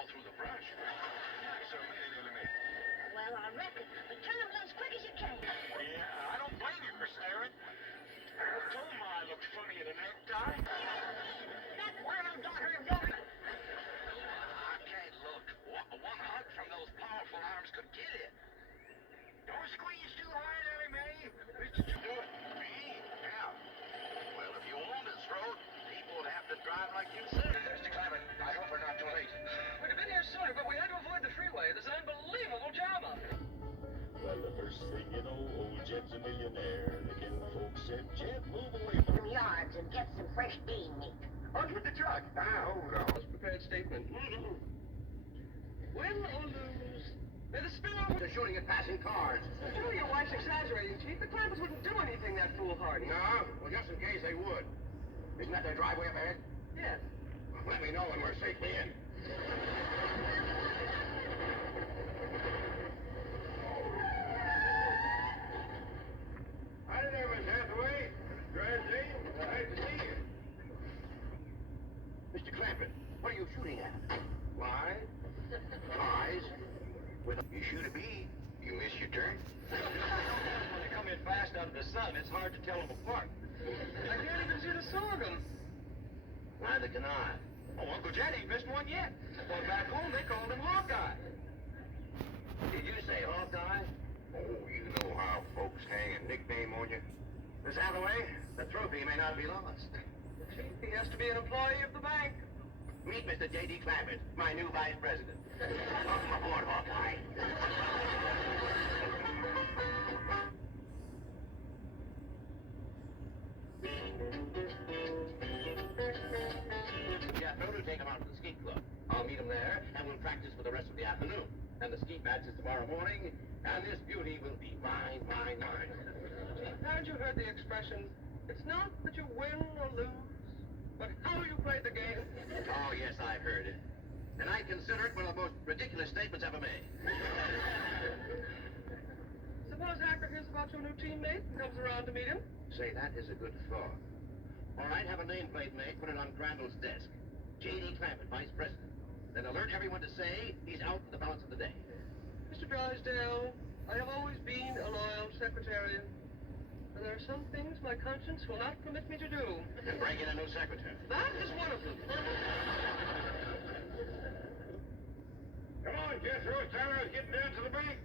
fall through the brush. Nice, me. Well, I reckon. But turn them as quick as you can. Yeah, I don't blame you for staring. Told Ma I looked funny in a necktie. That wild daughter of yours. I can't look. One hug from those powerful arms could get it. Don't squeeze too hard, Ellie Mae. It's too good. Me? Yeah. Well, if you owned this road, people would have to drive like you said. Mr. Clement, I hope we're not too late. We'd have been here sooner, but we had to avoid the freeway. There's an unbelievable jam up here. Well, the first thing you know, old Jed's a millionaire. The kin folks said, Jed, move away from Some yards and get some fresh bean meat. On with the truck. Hold on. Prepared statement. Win or lose, may the spirit... They're shooting at passing cars. Surely your wife's exaggerating, Chief. The Clampets wouldn't do anything that foolhardy. No? Well, just in case they would. Isn't that their driveway up ahead? Yes. Well, let me know when we're safely in. Hi there, Miss Hathaway. Drive safe. Nice to see you. Mr. Clampett, what are you shooting at? Flies? Flies? You shoot a bee. You miss your turn. When they come in fast out of the sun, it's hard to tell them apart. I can't even see the sorghum. Neither can I. Oh, Uncle Jed ain't missed one yet. Well, back home, they called him Hawkeye. Did you say Hawkeye? Oh, you know how folks hang a nickname on you. Miss Hathaway, the trophy may not be lost. Chief, he has to be an employee of the bank. Meet Mr. J.D. Clampett, my new vice president. Welcome aboard, Hawkeye. Jethro to take him out to the skeet club. I'll meet him there, and we'll practice for the rest of the afternoon. And the skeet match is tomorrow morning, and this beauty will be mine, mine, mine. Chief, haven't you heard the expression, it's not that you win or lose, but how you play the game? Oh, yes, I've heard it. And I consider it one of the most ridiculous statements ever made. Suppose Hacker hears about your new teammate and comes around to meet him? Say, that is a good thought. All right, have a nameplate made, put it on Crandall's desk. J.D. Clampett, Vice President. Then alert everyone to say he's out for the balance of the day. Mr. Drysdale, I have always been a loyal secretary. And there are some things my conscience will not permit me to do. And bring in a new secretary. That is one of them. Come on, Jethro. It's time I was getting down to the bank.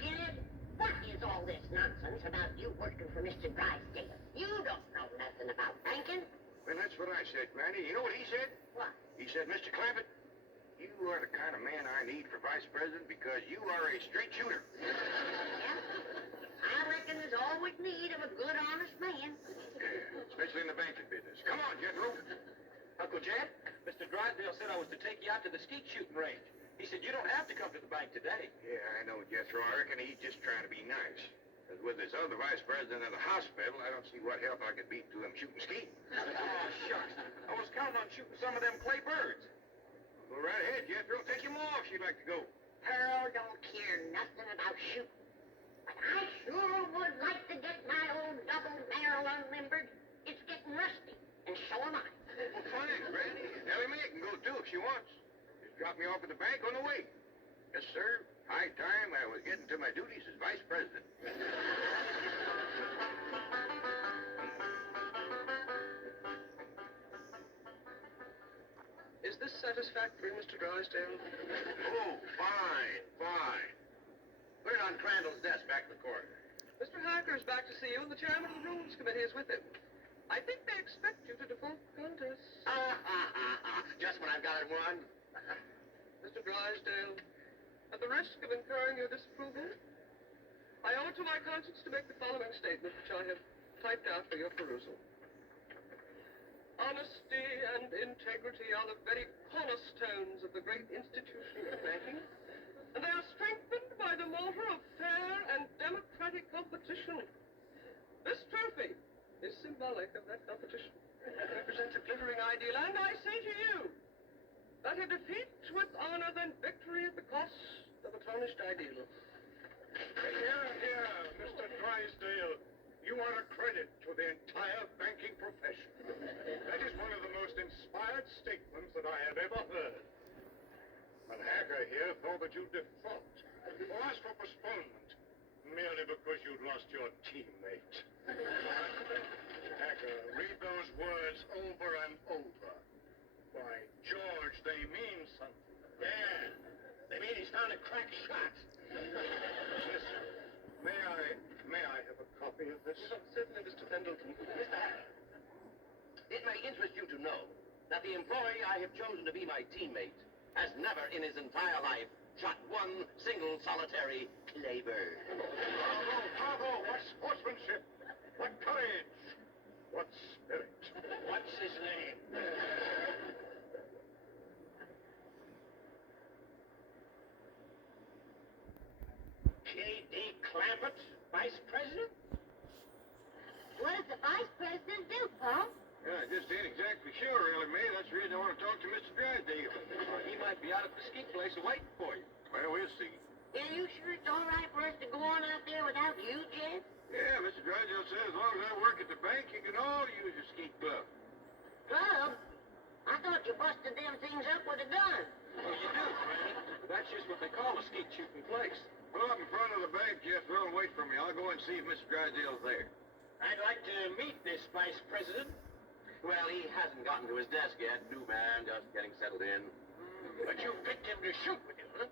Jed, what is all this nonsense about you working for Mr. Drysdale? You don't know nothing about banking. Well, that's what I said, Granny. You know what he said? What? He said, Mr. Clampett, you are the kind of man I need for vice president because you are a straight shooter. Yeah? I reckon there's always need of a good, honest man. Especially in the banking business. Come on, Jethro. Uncle Jed, Mr. Drysdale said I was to take you out to the skeet shooting range. He said you don't have to come to the bank today. Yeah, I know, Jethro. I reckon he's just trying to be nice. Because with this other vice president of the hospital, I don't see what help I could be to him shooting skeet. Oh, shucks. I was counting on shooting some of them clay birds. Go right ahead, Jethro. Take him off if you'd like to go. Pearl don't care nothing about shooting. But I sure would like to get my old double barrel unlimbered. It's getting rusty, and so am I. Well, fine, Granny. Ellie Mae can go, too, if she wants. Just drop me off at the bank on the way. Yes, sir. High time I was getting to my duties as vice president. Is this satisfactory, Mr. Drysdale? Oh, fine, fine. Put it on Crandall's desk back in the corridor. Mr. Hacker is back to see you, and the chairman of the Rules Committee is with him. I think they expect you to default contest. Just when I've got it won. Mr. Drysdale, at the risk of incurring your disapproval, I owe it to my conscience to make the following statement, which I have typed out for your perusal. Honesty and integrity are the very cornerstones of the great institution of banking, and they are strengthened by the mortar of fair and democratic competition. This trophy is symbolic of that competition. It represents a glittering ideal, and I say to you, better defeat with honor than victory at the cost of a tarnished ideal. Here, Mr. Drysdale. You are a credit to the entire banking profession. That is one of the most inspired statements that I have ever heard. Hacker here thought that you'd default or ask for postponement merely because you'd lost your teammate. Hacker, read those words over and over. By George, they mean something. Yeah, they mean he's found a crack shot. Listen, may I have a copy of this? Certainly, Mr. Pendleton. Mr. Hacker, it may interest you to know that the employee I have chosen to be my teammate has never in his entire life shot one single solitary claybird. Bravo, bravo! What sportsmanship! What courage! What spirit! What's his name? K.D. Clampett, Vice President? What does the vice president do, Paul? Yeah, I just ain't exactly sure, really, May. That's the reason I want to talk to Mr. Drysdale. He might be out at the ski place waiting for you. Well, we'll see. Are you sure it's all right for us to go on out there without you, Jed? Yeah, Mr. Drysdale says as long as I work at the bank, you can all use your ski club. Club? I thought you busted them things up with a gun. Well, you do, Franny. That's just what they call a skeet shooting place. Pull up in front of the bank, Jethro, and wait for me. I'll go and see if Mr. Drysdale's there. I'd like to meet this vice president. Well, he hasn't gotten to his desk yet. New man, just getting settled in. But you picked him to shoot with you, huh?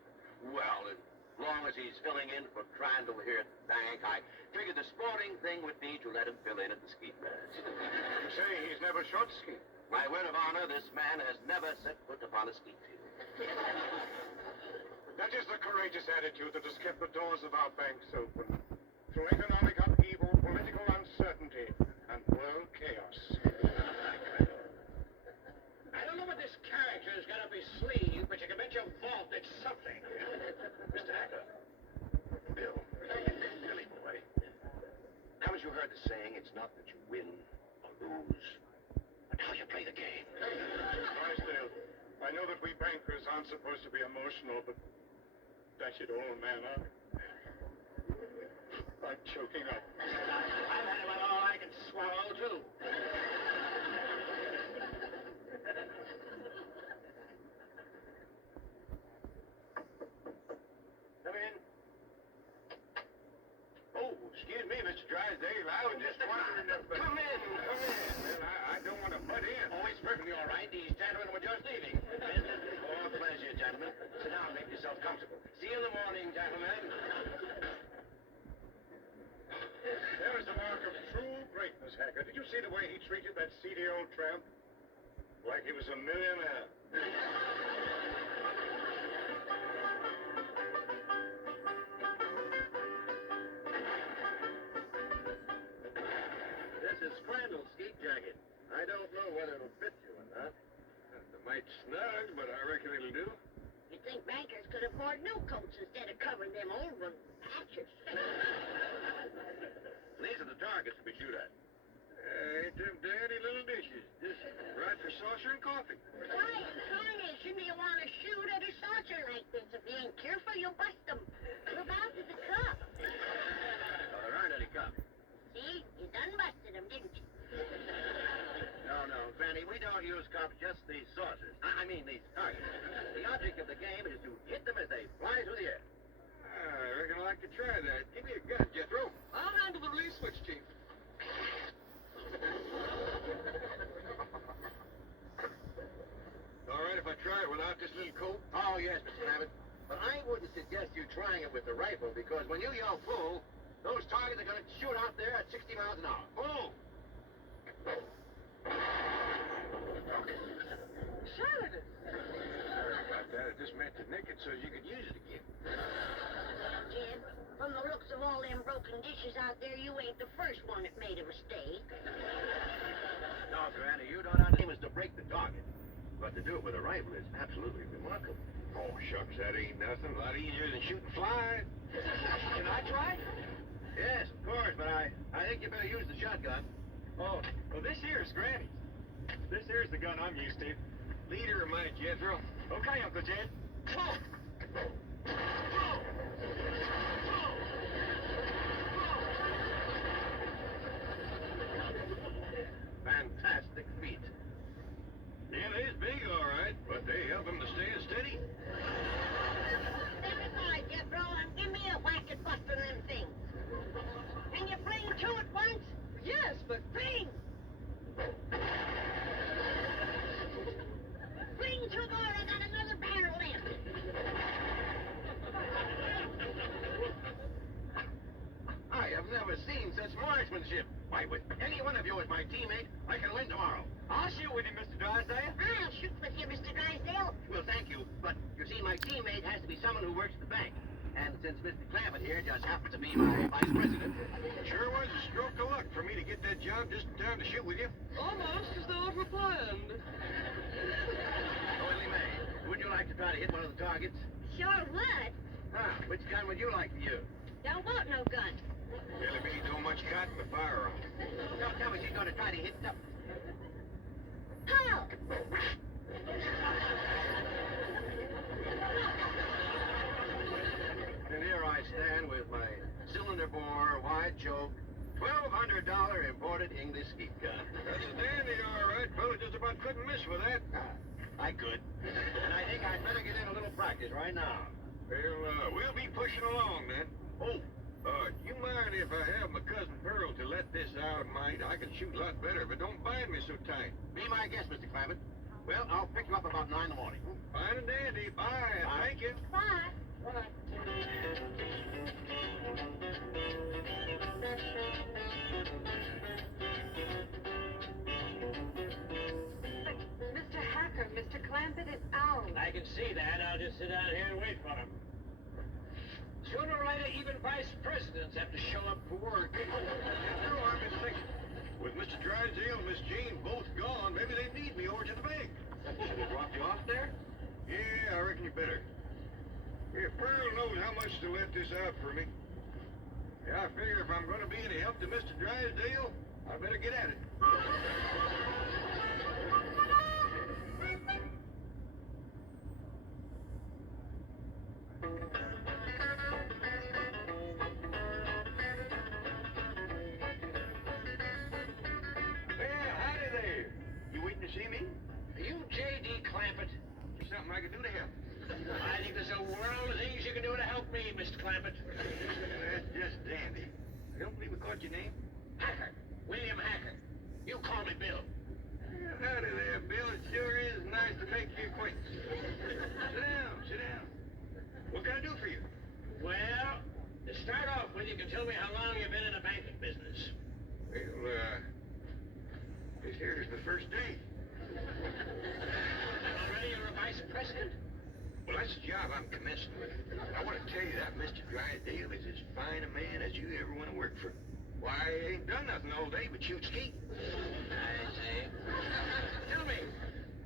Well, as long as he's filling in for Crandall here at the bank, I figured the sporting thing would be to let him fill in at the skeet match. You say he's never shot ski. My word of honor, this man has never set foot upon a skeet field. That is the courageous attitude that has kept the doors of our banks open. Through economic upheaval, political uncertainty, and world chaos. I don't know what this character's got up his sleeve, but you can bet your vault it's something. Mr. Hacker. Bill. Billy boy. Haven't you heard the saying, it's not that you win or lose, but how you play the game? Drysdale, I know that we bankers aren't supposed to be emotional, but dash it all, man, I'm choking up. I've had about all I can swallow, too. Come in. Oh, excuse me, Mr. Drysdale. I was just wondering if... Come in. Well, I don't want to butt in. Oh, it's perfectly all right. These gentlemen were just leaving. Oh, pleasure, gentlemen. Sit down, make yourself comfortable. See you in the morning, gentlemen. There is the mark of true greatness, Hacker. Did you see the way he treated that seedy old tramp? Like he was a millionaire. This is Crandall's skeet jacket. I don't know whether it'll fit you or not. It might snug, but I reckon it'll do. You'd think bankers could afford new coats instead of covering them old ones with patches. These are the targets we shoot at. Ain't them dandy little dishes. Just right for saucer and coffee. Why in tarnation do you want to shoot at a saucer like this? If you ain't careful, you'll bust them. Look out for the cup. Well, there aren't any cups. See? You done busted them, didn't you? No, Fanny, we don't use cups, just these saucers. I mean these targets. The object of the game is to hit them as they fly through the air. I reckon I'd like to try that. Give me a gun, Jethro. I'll handle the release switch, Chief. All right if I try it without this little coat? Oh, yes, Mr. Rabbit. But I wouldn't suggest you trying it with the rifle, because when you yell full, those targets are going to shoot out there at 60 miles an hour. Full! Shot at it. Sorry about that. I just meant to nick it so you could use it again. Jed, from the looks of all them broken dishes out there, you ain't the first one that made a mistake. No, Granny, you don't understand is to break the target. But to do it with a rifle is absolutely remarkable. Oh, shucks, that ain't nothing. A lot easier than shooting flies. Can I try? Yes, of course, but I think you better use the shotgun. Oh, well, this here's Granny's. This here's the gun I'm used to. Leader of mine, Jethro. Okay, Uncle Jed. Fantastic feat. Yeah, they's big, all right, but they help him to stay steady. seen such marksmanship. Why, with any one of you as my teammate, I can win tomorrow. I'll shoot with you, Mr. Drysdale. I'll shoot with you, Mr. Drysdale. Well, thank you, but you see, my teammate has to be someone who works at the bank. And since Mr. Clampett here just happens to be my vice president, Sure was a stroke of luck for me to get that job just in time to shoot with you. Almost as though it were planned. Oily May, would you like to try to hit one of the targets? Sure would. Which gun would you like to use? Don't want no gun. Billy B don't much cotton to fire on. Don't tell me she's going to try to hit something. Pull. And here I stand with my cylinder bore, wide choke, $1,200 imported English skeet gun. That's a dandy, all right. Fella just about couldn't miss with that. I could. And I think I'd better get in a little practice right now. Well, we'll be pushing along then. Oh, You mind if I have my cousin Pearl to let this out of mine? I can shoot a lot better if it don't bind me so tight. be my guest, Mr. Clampett. Well, I'll pick you up about 9 in the morning. Fine and dandy. Bye. Bye. Thank you. Bye. Mr. Hacker, Mr. Clampett is out. I can see that. I'll just sit down here and wait for him. Sooner or later, even vice presidents have to show up for work. No, I'm just thinking. With Mr. Drysdale and Miss Jean both gone, maybe they need me over to the bank. Should we drop you off there? Yeah, I reckon you better. Yeah, Pearl knows how much to let this out for me. Yeah, I figure if I'm going to be any help to Mr. Drysdale, I better get at it. Well, howdy there. You waiting to see me? Are you J.D. Clampett? There's something I can do to help. I think there's a world of things you can do to help me, Mr. Clampett. That's just dandy. I don't believe we caught your name. Hacker. William Hacker. You call me Bill. Well, howdy there, Bill. It sure is nice to make your acquaintance. Sit down, sit down. What can I do for you? Well, to start off with, you can tell me how long you've been in the banking business. Well, this here is the first day. And already you're a vice president? Well, that's the job I'm commencing with. I want to tell you that Mr. Drysdale is as fine a man as you ever want to work for. Why, I ain't done nothing all day but shoot skeet. I see. Tell me,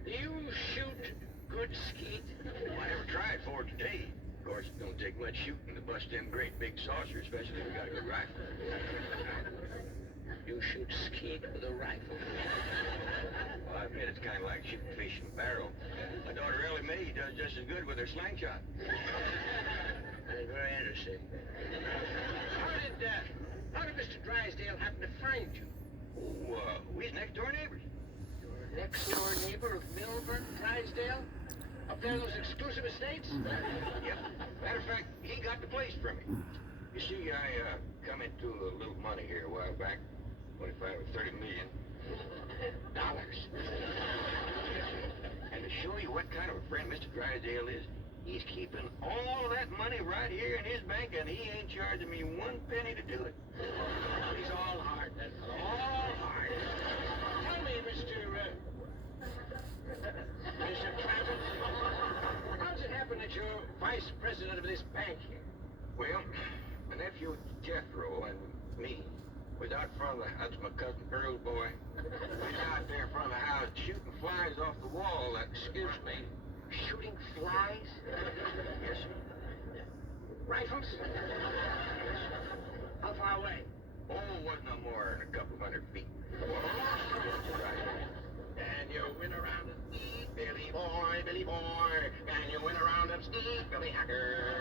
do you shoot good skeet? Well, I never tried for it today. Of course, it don't take much shooting to bust them great big saucers, especially if you got a good rifle. You shoot skeet with a rifle. Well, I admit it's kind of like shooting fish in a barrel. My daughter Ellie Mae does just as good with her slingshot. That's very interesting. How did Mr. Drysdale happen to find you? Oh, we's next door neighbors. Your next-door neighbor of Milburn Drysdale? Up there in those exclusive estates? Yep. Matter of fact, he got the place for me. You see, I come into a little money here a while back. 25 or 30 million. Dollars. And to show you what kind of a friend Mr. Drysdale is, he's keeping all of that money right here in his bank, and he ain't charging me one penny to do it. He's all hard, then. All hard. Tell me, Mr. Clampett, how does it happen that you're vice president of this bank here? Well, my nephew Jethro and me was out front of the house, my cousin Pearl's boy. We was out there in front of the house shooting flies off the wall. Excuse me. Shooting flies? Yes, sir. Rifles? How far away? Oh, wasn't no more than a couple hundred feet. And you went around the steep, Billy boy, and you went around the steep, Billy Hacker.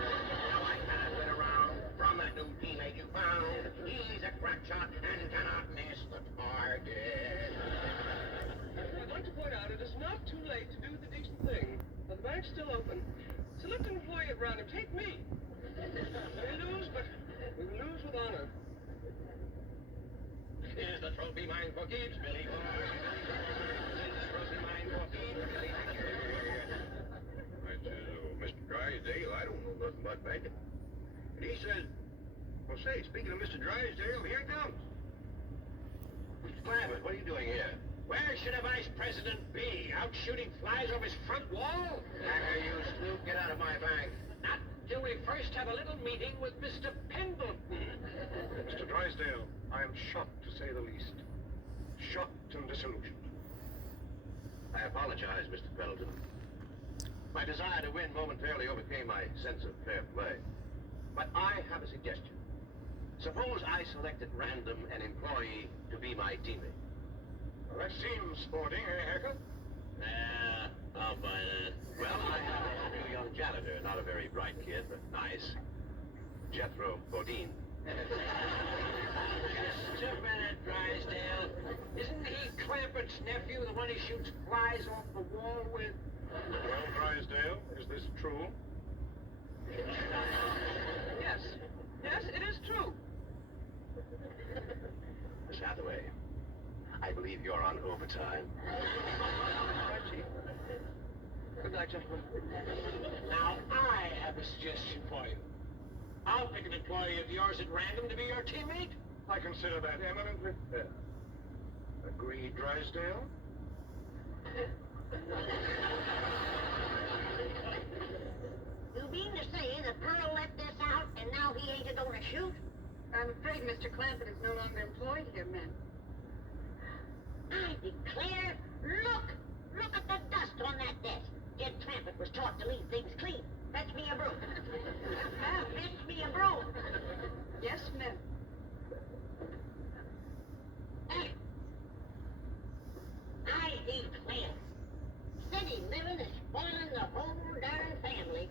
Now I cannot win around from that new teammate you found. He's a crack shot and cannot miss the target. I'd like to point out it is not too late to do the decent thing. The bank's still open. Select an employee at random. Take me. We lose, but we will lose with honor. Here's the trophy mine for keeps, Billy boy. Here's the trophy mine for keeps, Billy Hacker. I says, oh, Mr. Drysdale, I don't know nothing about banking. And he says, Well, say, speaking of Mr. Drysdale, here he comes. Mr. Clampett, what are you doing here? Where should a vice president be? Out shooting flies over his front wall? Hacker, you snoop, get out of my bank. Not until we first have a little meeting with Mr. Pendleton. Mr. Drysdale, I am shocked to say the least. Shocked and disillusioned. I apologize, Mr. Pendleton. My desire to win momentarily overcame my sense of fair play. But I have a suggestion. Suppose I select at random an employee to be my teammate. Well, that seems sporting, eh, Hacker? I'll buy that. Well, I have a new young janitor, not a very bright kid, but nice. Jethro Bodine. Just a minute, Drysdale. Isn't he Clampett's nephew, the one he shoots flies off the wall with? Well, Drysdale, is this true? Yes. Yes, it is true. Miss Hathaway, I believe you're on overtime. Archie. Good night, gentlemen. Now, I have a suggestion for you. I'll pick an employee of yours at random to be your teammate. I consider that eminently fair. Agreed, Drysdale? You mean to say that Pearl let this out and now he ain't gonna shoot? I'm afraid Mr. Clampett is no longer employed here, ma'am. I declare, look at the dust on that desk. Jed Clampett was taught to leave things clean. Fetch me a broom. Ma'am. Fetch me a broom. Yes, ma'am. I declare, city living is spoiling the whole darn family.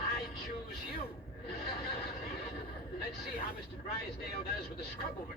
I choose you. Let's see how Mr. Drysdale does with the scrubbleman.